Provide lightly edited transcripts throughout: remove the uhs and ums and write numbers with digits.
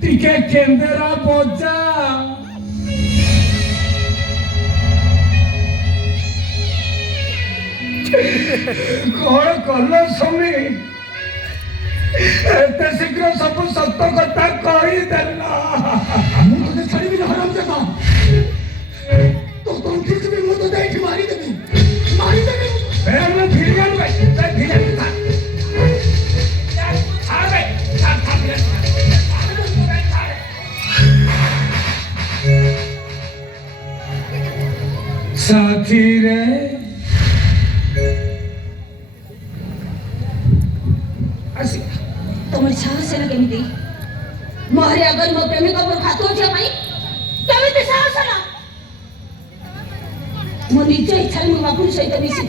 টিকে কেন্দ্রা বজা কଣ କଲ ସ୍ୱାମୀ ଏତେ ଶୀଘ୍ର ସବୁ ସତ କଥା କହିଦେଲ ମୁଁ ତତେ ଛାଡ଼ିବିନି ହରାମଜାଦା ତୋ ତଣ୍ଟି ଯିବି ମୁଁ ତତେ ଏଇଠି ମାରିଦେବି ମୁଁ ଫିରିଆను ଭାଇ ଫିରିଆను ସାଥିରେ तुम्हारी साहस है केमिति मोहरे अगर मो प्रेमिक पर हाथ उठिया पई केमिति साहस है मो निज इच्छा मो बापू सहित मिसी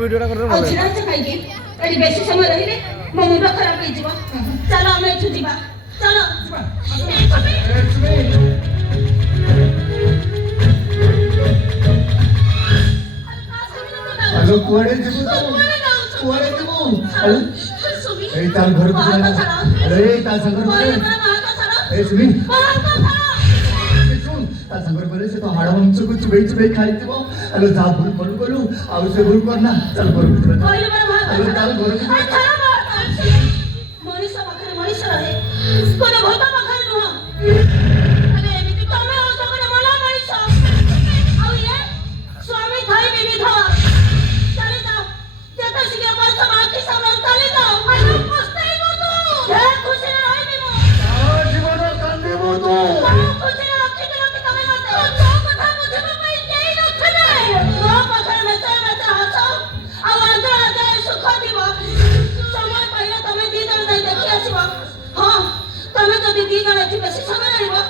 वीडियो बेसी समय रही मो मुंड खराब हो चलो आम एठू जा चलो हेलो कुआड़े जीवु कुआड़े जीवु ए तार घर को अरे तार संगर ए सुमी सुन तार संगर बोले से तो हाड़ वंश को चुबई खाइतबो अरे जा भूल बोलू आउ से भूल करना चल घर को अरे तार घर को मनीष पाखरे मनीष रहे कोन भूत पाखरे नुह अरे एमिति तमे हो तो कोन मला मनीष आ ये स्वामी थाई विविध चले जाओ जता सिगे पर समा के सामने चले जाओ हम पछताई मो तो हे खुशी रही मो जीवन कांदे मो तो खुशी रखी के तमे मते तो कथा बुझबा पई केई नथले तो पाखरे में हसो आ अंदर जाय सुख दिबो समय पहिले तमे दी जण जाई देखि आसीबो हां तमे जदि दी जण एथि बेसी समय रहइबो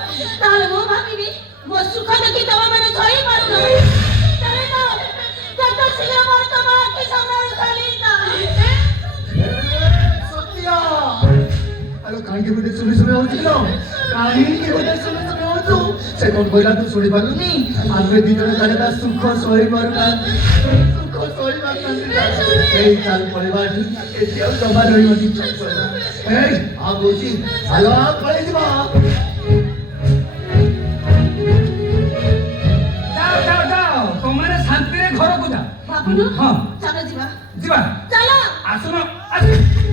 ताले मो भाबिबी मो सुख देखि तमे माने सही पारु न चले जाओ जत सिगे मोर तमा के सामने चली जा सत्या अरे काहे के बेटे सुनी होची नो काहे के बेटे सुनी होचो से कोन बोला तू सुनी पारुनी आमे दी जण काले दा सुख सही पारुना सुख सही पारुना ए चाल परिवार के देव सभा रही होची ए आ बोची हेलो पळे जीवा जाओ तुम्हारे शांति रे घर को जा बाबू हाँ चलो जीवा जीवा चलो आसुन